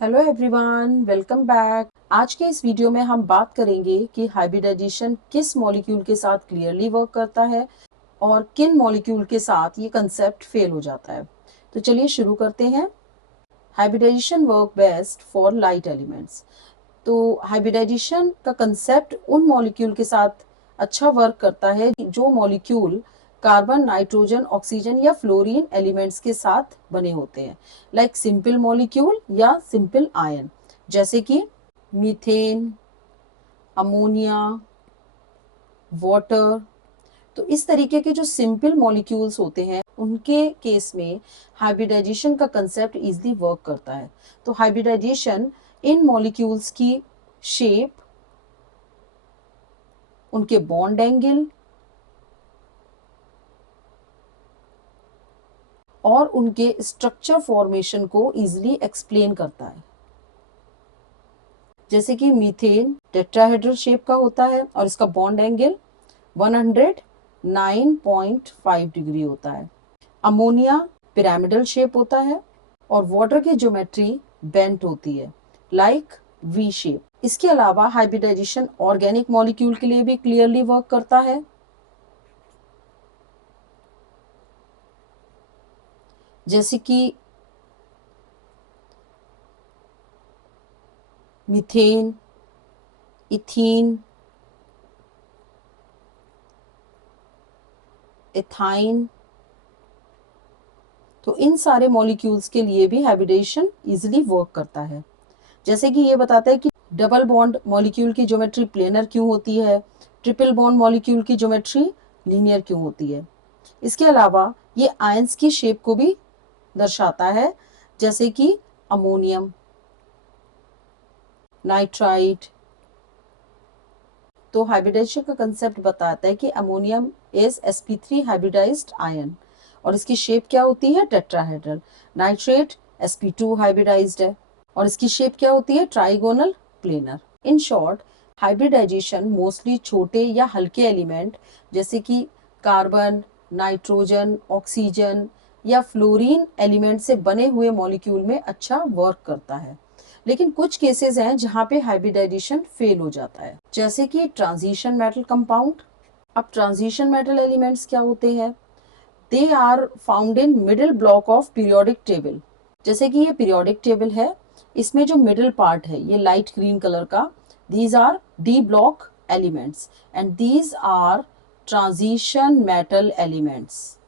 Hello everyone, welcome back. आज के इस वीडियो में हम बात करेंगे कि हाइब्रिडाइजेशन किस मॉलिक्यूल के साथ क्लियरली वर्क करता है और किन मॉलिक्यूल के साथ ये कंसेप्ट फेल हो जाता है। तो चलिए शुरू करते हैं। Hybridisation work best for light elements. तो हाइब्रिडाइजेशन का कंसेप्ट उन मॉलिक्यूल के साथ अच्छा वर्क करता है जो मॉलिक्यूल कार्बन, नाइट्रोजन, ऑक्सीजन या फ्लोरीन एलिमेंट्स के साथ बने होते हैं, लाइक सिंपल मॉलिक्यूल या सिंपल आयन, जैसे कि मीथेन, अमोनिया, वाटर। तो इस तरीके के जो सिंपल मॉलिक्यूल्स होते हैं उनके केस में हाइब्रिडाइजेशन का कंसेप्ट इजीली वर्क करता है। तो हाइब्रिडाइजेशन इन मॉलिक्यूल्स की शेप, उनके बॉन्ड एंगल और उनके स्ट्रक्चर फॉर्मेशन को इजीली एक्सप्लेन करता है। जैसे कि मीथेन टेट्राहेड्रल शेप का होता है और इसका बॉन्ड एंगल 109.5 डिग्री होता है। अमोनिया पिरामिडल शेप होता है और वाटर की ज्योमेट्री बेंट होती है, लाइक वी शेप। इसके अलावा हाइब्रिडाइजेशन ऑर्गेनिक मॉलिक्यूल के लिए भी क्लियरली वर्क करता है, जैसे कि मीथेन, इथीन, एथाइन। तो इन सारे मॉलिक्यूल्स के लिए भी हाइब्रिडेशन इजीली वर्क करता है। जैसे कि ये बताता है कि डबल बॉन्ड मॉलिक्यूल की ज्योमेट्री प्लेनर क्यों होती है, ट्रिपल बॉन्ड मॉलिक्यूल की ज्योमेट्री लीनियर क्यों होती है। इसके अलावा ये आयंस की शेप को भी दर्शाता है, जैसे कि अमोनियम, नाइट्राइट। तो हाइब्रिडाइजेशन का कंसेप्ट बताता है कि ammonium is sp3 hybridised ion और इसकी शेप क्या होती है, टेट्राहेड्रल। नाइट्रेट sp2 हाइब्रिडाइज्ड है और इसकी शेप क्या होती है, trigonal planar. In short, hybridisation mostly छोटे या हल्के एलिमेंट जैसे कि कार्बन, नाइट्रोजन, ऑक्सीजन या फ्लोरीन एलिमेंट से बने हुए मॉलिक्यूल में अच्छा वर्क करता है। लेकिन कुछ केसेस हैं जहां पे हाइब्रिडाइजेशन फेल हो जाता है, जैसे कि ट्रांजिशन मेटल कंपाउंड। अब ट्रांजिशन मेटल एलिमेंट्स क्या होते हैं? They are found in middle block of periodic table. जैसे कि ये पीरियोडिक टेबल है, इसमें जो मिडिल पार्ट है ये लाइट ग्रीन कलर का, these are d block elements and these are transition metal elements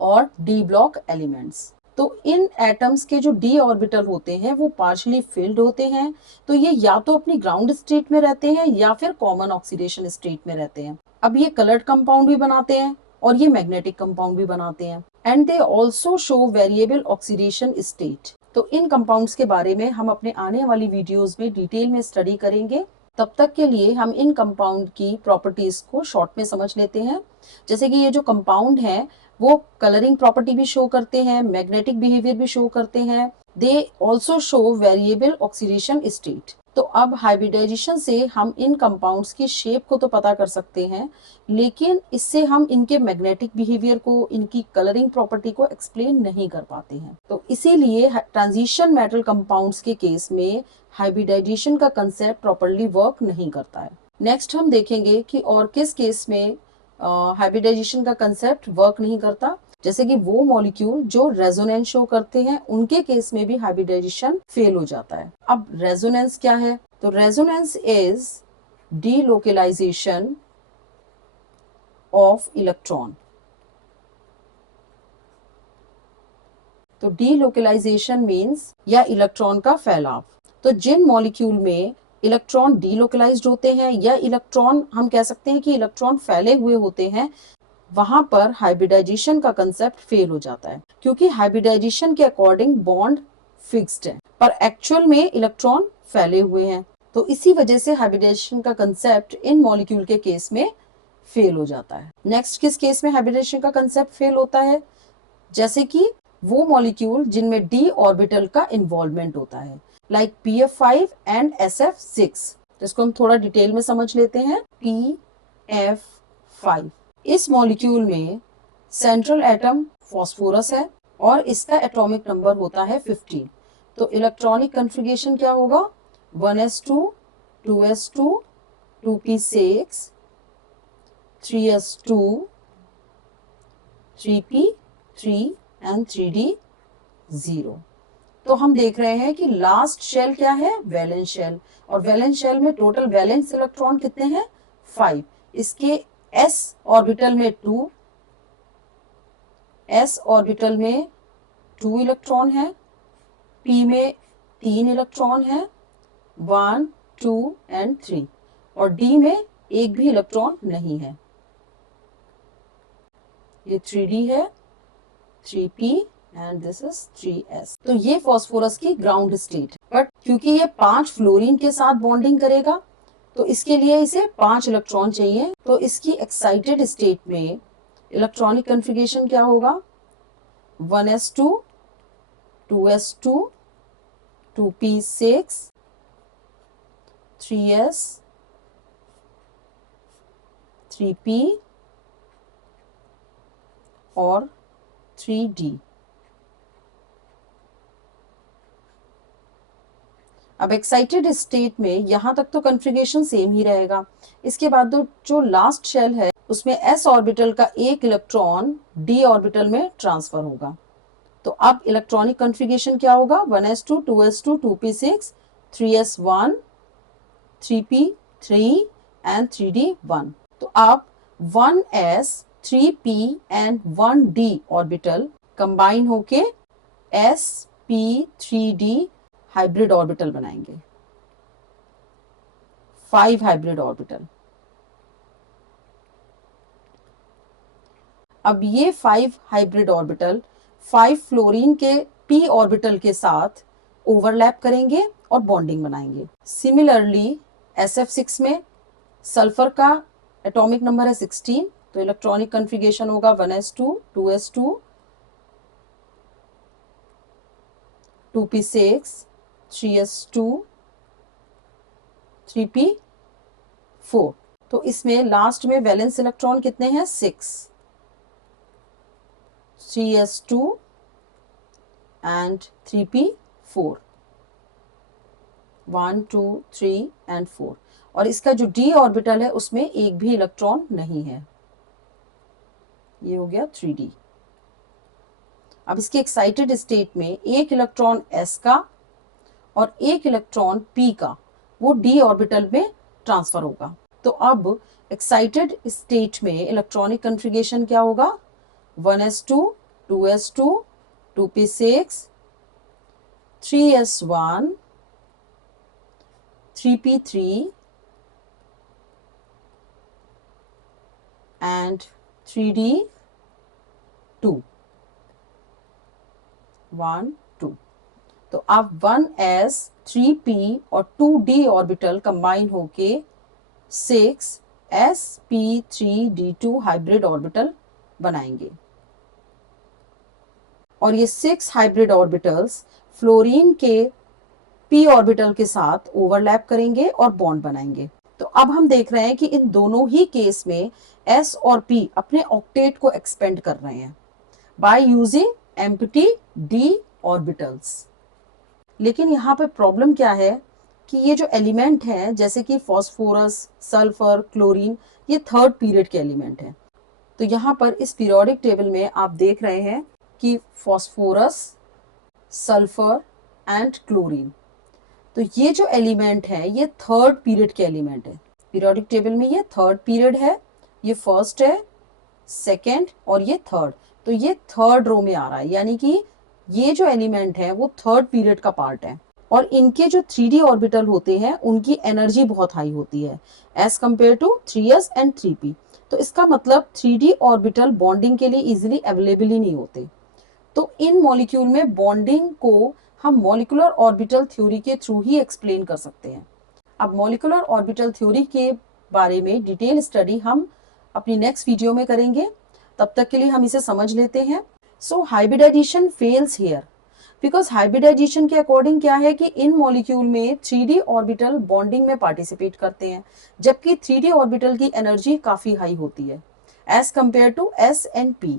और डी ब्लॉक एलिमेंट्स। तो इन एटम्स के जो डी ऑर्बिटल होते हैं वो पार्शियली फिल्ड होते हैं। तो ये या तो अपनी ग्राउंड स्टेट में रहते हैं या फिर कॉमन ऑक्सीडेशन स्टेट में रहते हैं। अब ये कलर्ड कंपाउंड भी बनाते हैं और ये मैग्नेटिक कंपाउंड भी बनाते हैं, and they also show variable oxidation state. तो इन कंपाउंड्स के बारे में हम अपने आने वाली वीडियोस में डिटेल में स्टडी करेंगे। तब तक के लिए हम इन कंपाउंड की प्रॉपर्टीज को शॉर्ट में समझ लेते हैं। जैसे कि ये जो कंपाउंड है वो कलरिंग प्रॉपर्टी भी शो करते हैं, मैग्नेटिक बिहेवियर भी शो करते हैं, they also show variable oxidation state. तो अब हाइब्रिडाइजेशन से हम इन कंपाउंड्स की शेप को तो पता कर सकते हैं, लेकिन इससे हम इनके मैग्नेटिक बिहेवियर को, इनकी कलरिंग प्रॉपर्टी को एक्सप्लेन नहीं कर पाते हैं। तो इसीलिए ट्रांजिशन मेटल कंपाउंड्स के केस में हाइब्रिडाइजेशन का कंसेप्ट प्रॉपर्ली वर्क नहीं करता है। नेक्स्ट हम देखेंगे कि और किस केस में हाइब्रिडाइजेशन का कंसेप्ट वर्क नहीं करता। जैसे कि वो मॉलिक्यूल जो रेजोनेंस शो करते हैं उनके केस में भी हाइब्रिडाइजेशन फेल हो जाता है। अब रेजोनेंस क्या है? तो resonance is delocalisation of electron. तो डीलोकलाइजेशन मीन्स या इलेक्ट्रॉन का फैलाव। तो जिन मॉलिक्यूल में इलेक्ट्रॉन डीलोकलाइज्ड होते हैं या इलेक्ट्रॉन, हम कह सकते हैं कि इलेक्ट्रॉन फैले हुए होते हैं, वहां पर हाइब्रिडाइजेशन का कंसेप्ट फेल हो जाता है, क्योंकि हाइब्रिडाइजेशन के अकॉर्डिंग बॉन्ड फिक्स्ड है पर एक्चुअल में इलेक्ट्रॉन फैले हुए हैं। तो इसी वजह से हाइब्रिडाइजेशन का कंसेप्ट इन मॉलिक्यूल के केस में फेल हो जाता है। नेक्स्ट किस केस में हाइब्रिडाइजेशन का कंसेप्ट फेल होता है? जैसे कि वो मॉलिक्यूल जिनमें डी ऑर्बिटल का इन्वॉल्वमेंट होता है, लाइक PF5 एंड SF6। तो इसको हम थोड़ा डिटेल में समझ लेते हैं। PF5 इस मॉलिक्यूल में सेंट्रल एटम फॉस्फोरस है और इसका एटॉमिक नंबर होता है 15। तो इलेक्ट्रॉनिक कन्फिगरेशन क्या होगा, 1s2, 2s2, 2p6, 3s2, 3p3 and 3d0। तो हम देख रहे हैं कि लास्ट शेल क्या है, वैलेंस शेल, और वैलेंस शेल में टोटल वैलेंस इलेक्ट्रॉन कितने हैं, 5। इसके s ऑर्बिटल में 2, s ऑर्बिटल में 2 इलेक्ट्रॉन है, p में 3 इलेक्ट्रॉन है, 1, 2 एंड 3, और d में एक भी इलेक्ट्रॉन नहीं है। ये 3d है, 3p and this is 3s। तो ये फास्फोरस की ग्राउंड स्टेट, बट क्योंकि ये 5 फ्लोरीन के साथ बॉन्डिंग करेगा तो इसके लिए इसे 5 इलेक्ट्रॉन चाहिए। तो इसकी एक्साइटेड स्टेट में इलेक्ट्रॉनिक कन्फिगरेशन क्या होगा, 1s2, 2s2, 2p6, 3s, 3p और 3d। अब एक्साइटेड स्टेट में यहां तक तो कन्फिगरेशन सेम ही रहेगा। इसके बाद जो लास्ट शेल है उसमें s ऑर्बिटल का एक इलेक्ट्रॉन d ऑर्बिटल में ट्रांसफर होगा। तो अब इलेक्ट्रॉनिक कन्फिगरेशन क्या होगा, 1s2, 2s2, 2p6, 3s1, 3p3 and 3d1। तो अब 1s, 3p and 1d orbital combine होके sp3d हाइब्रिड ऑर्बिटल बनाएंगे, 5 हाइब्रिड ऑर्बिटल। अब ये 5 हाइब्रिड ऑर्बिटल 5 फ्लोरीन के p ऑर्बिटल के साथ ओवरलैप करेंगे और बॉन्डिंग बनाएंगे। सिमिलरली SF6 में सल्फर का एटॉमिक नंबर है 16, तो इलेक्ट्रॉनिक कन्फिगरेशन होगा 1s2, 2s2, 2p6, 3s2, 3p4। तो इसमें लास्ट में वैलेंस इलेक्ट्रॉन कितने हैं, 6, 3s2 एंड 3p4, 1, 2, 3 एंड 4। और इसका जो d ऑर्बिटल है उसमें एक भी इलेक्ट्रॉन नहीं है। ये हो गया 3d। अब इसके एक्साइटेड स्टेट में एक इलेक्ट्रॉन s का और एक इलेक्ट्रॉन p का वो d ऑर्बिटल में ट्रांसफर होगा। तो अब एक्साइटेड स्टेट में इलेक्ट्रॉनिक कन्फिगरेशन क्या होगा, 1s2, 2s2, 2p6, 3s1, 3p3 and 3d2, 1, 2। तो अब 1s, 3p और 2d ऑर्बिटल कंबाइन होके 6 sp3d2 हाइब्रिड ऑर्बिटल बनाएंगे। और ये 6 हाइब्रिड ऑर्बिटल्स फ्लोरीन के p ऑर्बिटल के साथ ओवरलैप करेंगे और बॉन्ड बनाएंगे। तो अब हम देख रहे हैं कि इन दोनों ही केस में s और p अपने ऑक्टेट को एक्सपेंड कर रहे हैं by using empty d orbitals. लेकिन यहाँ पे प्रॉब्लम क्या है कि ये जो एलिमेंट हैं जैसे कि फॉस्फोरस, सल्फर, क्लोरीन, ये थर्ड पीरियड के एलिमेंट हैं। तो यहाँ पर इस पीरियोडिक टेबल में आप देख रहे हैं कि फॉस्फोरस, सल्फर एंड क्लोरीन, तो ये जो एलिमेंट है ये थर्ड पीरियड के एलिमेंट है। पीरियोडिक टेबल में ये थर्ड पीरियड है, ये फर्स्ट है, सेकेंड और ये थर्ड। तो ये थर्ड रो में आ रहा है, यानी कि ये जो एलिमेंट है वो थर्ड पीरियड का पार्ट है। और इनके जो 3d ऑर्बिटल होते हैं उनकी एनर्जी बहुत हाई होती है as compare to 3s and 3p। तो इसका मतलब 3d ऑर्बिटल बॉन्डिंग के लिए इजीली अवेलेबल ही नहीं होते। तो इन मॉलिक्यूल में बॉन्डिंग को हम मॉलिक्यूलर ऑर्बिटल थ्योरी के थ्रू ही एक्सप्लेन कर सकते हैं। अब मॉलिक्यूलर ऑर्बिटल थ्योरी के बारे में डिटेल स्टडी हम अपनी नेक्स्ट वीडियो में करेंगे। तब तक के लिए हम इसे समझ लेते हैं। So hybridization fails here because hybridization के अकॉर्डिंग क्या है कि इन मॉलिक्यूल में 3d ऑर्बिटल बॉन्डिंग में पार्टिसिपेट करते हैं, जबकि 3d ऑर्बिटल की एनर्जी काफी हाई होती है as compare to s and p।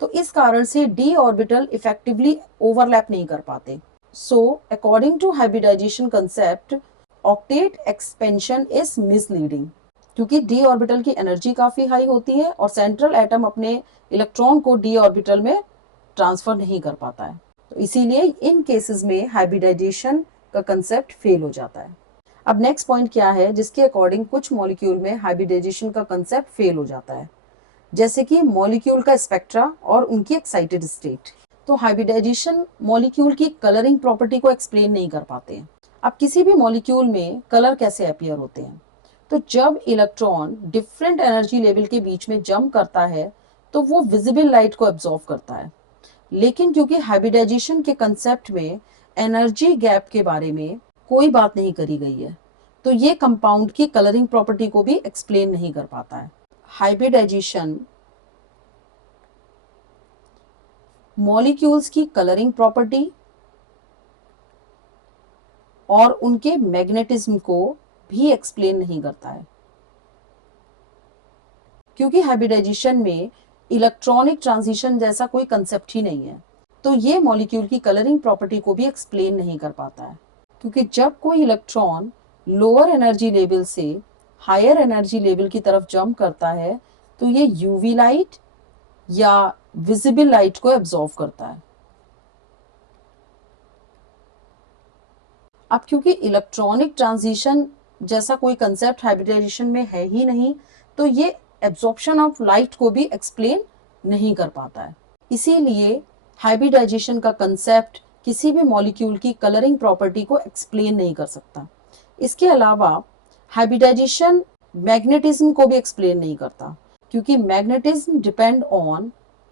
तो इस कारण से डी ऑर्बिटल इफेक्टिवली ओवरलैप नहीं कर पाते। So according to hybridisation concept, octet expansion is misleading, क्योंकि डी ऑर्बिटल की एनर्जी काफी हाई होती है और सेंट्रल एटम अपने इलेक्ट्रॉन को डी ऑर्बिटल में ट्रांसफर नहीं कर पाता है। तो इसीलिए इन केसेस में हाइब्रिडाइजेशन का कंसेप्ट फेल हो जाता है। अब नेक्स्ट पॉइंट क्या है जिसके अकॉर्डिंग कुछ मॉलिक्यूल में हाइब्रिडाइजेशन का कंसेप्ट फेल हो जाता है, जैसे कि मॉलिक्यूल का स्पेक्ट्रा और उनकी एक्साइटेड स्टेट। तो हाइब्रिडाइजेशन मॉलिक्यूल की कलरिंग प्रॉपर्टी को एक्सप्लेन नहीं कर पाते हैं। अब किसी भी मॉलिक्यूल में कलर कैसे अपीयर होते हैं, तो जब इलेक्ट्रॉन डिफरेंट एनर्जी लेवल के बीच में जंप करता है तो वो विजिबल लाइट को एब्जॉर्ब करता है। लेकिन क्योंकि हाइब्रिडाइजेशन के कंसेप्ट में एनर्जी गैप के बारे में कोई बात नहीं करी गई है, तो ये कंपाउंड की कलरिंग प्रॉपर्टी को भी एक्सप्लेन नहीं कर पाता है। हाइब्रिडाइजेशन मॉलिक्यूल्स की कलरिंग प्रॉपर्टी और उनके मैग्नेटिज्म को भी एक्सप्लेन नहीं करता है, क्योंकि हाइब्रिडाइजेशन में इलेक्ट्रॉनिक ट्रांजिशन जैसा कोई कंसेप्ट ही नहीं है। तो ये मॉलिक्यूल की कलरिंग प्रॉपर्टी को भी एक्सप्लेन नहीं कर पाता है, क्योंकि जब कोई इलेक्ट्रॉन लोअर एनर्जी लेवल से हायर एनर्जी लेवल की तरफ जंप करता है तो ये यूवी लाइट या विजिबल लाइट को एब्जॉर्ब करता है। अब क्योंकि इलेक्ट्रॉनिक ट्रांजिशन जैसा कोई कंसेप्ट हाइब्रिडाइजेशन में है ही नहीं, तो ये एब्जॉर्प्शन ऑफ लाइट को भी एक्सप्लेन नहीं कर पाता है। इसीलिए हाइब्रिडाइजेशन का कंसेप्ट किसी भी मॉलिक्यूल की कलरिंग प्रॉपर्टी को एक्सप्लेन नहीं कर सकता। इसके अलावा हाइब्रिडाइजेशन मैग्नेटिज्म को भी एक्सप्लेन नहीं करता, क्योंकि magnetism depend on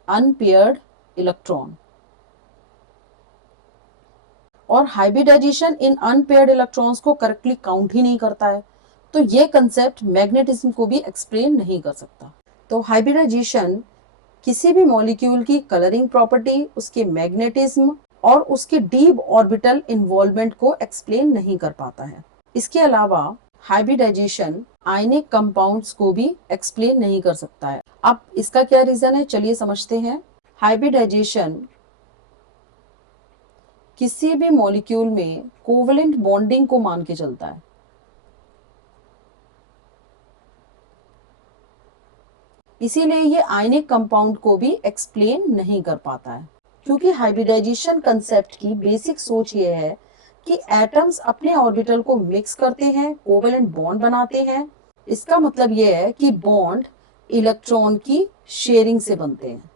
unpaired electron और हाइब्रिडाइजेशन इन अनपेयर्ड इलेक्ट्रॉन्स को करेक्टली काउंट ही नहीं करता है। तो ये कंसेप्ट मैग्नेटिज्म को भी एक्सप्लेन नहीं कर सकता। तो हाइब्रिडाइजेशन किसी भी मॉलिक्यूल की कलरिंग प्रॉपर्टी, उसके मैग्नेटिज्म और उसके डीप ऑर्बिटल इन्वॉल्वमेंट को एक्सप्लेन नहीं कर पाता है। इसके अलावा हाइब्रिडाइजेशन आयनिक कंपाउंड्स को भी एक्सप्लेन नहीं कर सकता है। अब इसका क्या रीजन है, चलिए समझते हैं। हाइब्रिडाइजेशन किसी भी मॉलिक्यूल में कोवेलेंट बॉन्डिंग को मान के चलता है। इसीलिए ये आयनिक कंपाउंड को भी एक्सप्लेन नहीं कर पाता है, क्योंकि हाइब्रिडाइजेशन कंसेप्ट की बेसिक सोच ये है कि एटम्स अपने ऑर्बिटल को मिक्स करते हैं, कोवेलेंट बॉन्ड बनाते हैं। इसका मतलब ये है कि बॉन्ड इलेक्ट्रॉन की शेयरिंग से बनते हैं,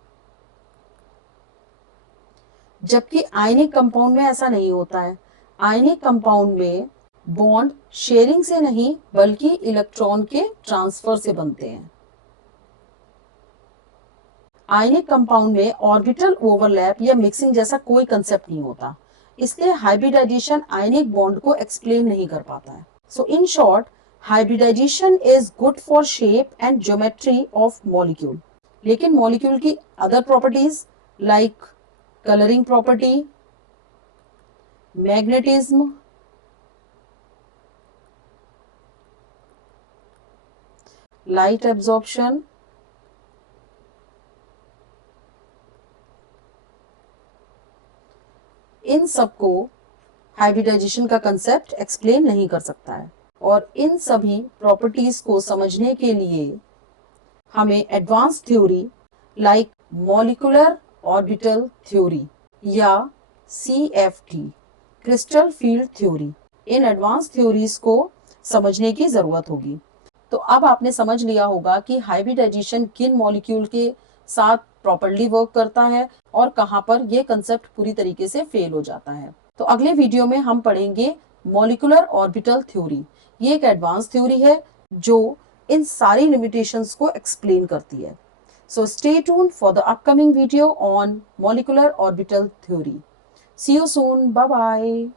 जबकि आयनिक कंपाउंड में ऐसा नहीं होता है। आयनिक कंपाउंड में बॉन्ड शेयरिंग से नहीं बल्कि इलेक्ट्रॉन के ट्रांसफर से बनते हैं। आयनिक कंपाउंड में ऑर्बिटल ओवरलैप या मिक्सिंग जैसा कोई कंसेप्ट नहीं होता, इसलिए हाइब्रिडाइजेशन आयनिक बॉन्ड को एक्सप्लेन नहीं कर पाता है। So in short, hybridization is good for shape and geometry of molecule, लेकिन मॉलिक्यूल की other properties like colouring property, magnetism, light absorption, इन सबको हाइब्रिडाइजेशन का कंसेप्ट एक्सप्लेन नहीं कर सकता है। और इन सभी प्रॉपर्टीज को समझने के लिए हमें advance theory like molecular orbital theory या CFT, crystal field theory, in advance theories को समझने की जरूरत होगी। तो अब आपने समझ लिया होगा कि हाइब्रिडाइजेशन किन मॉलिक्यूल के साथ प्रॉपर्ली वर्क करता है और कहां पर यह कंसेप्ट पूरी तरीके से फेल हो जाता है। तो अगले वीडियो में हम पढ़ेंगे मॉलिक्यूलर ऑर्बिटल थ्योरी। ये एक एडवांस थ्योरी है जो इन सारी लिमिटेशंस को एक्सप्लेन करती है। So stay tuned for the upcoming video on molecular orbital theory. See you soon. Bye bye.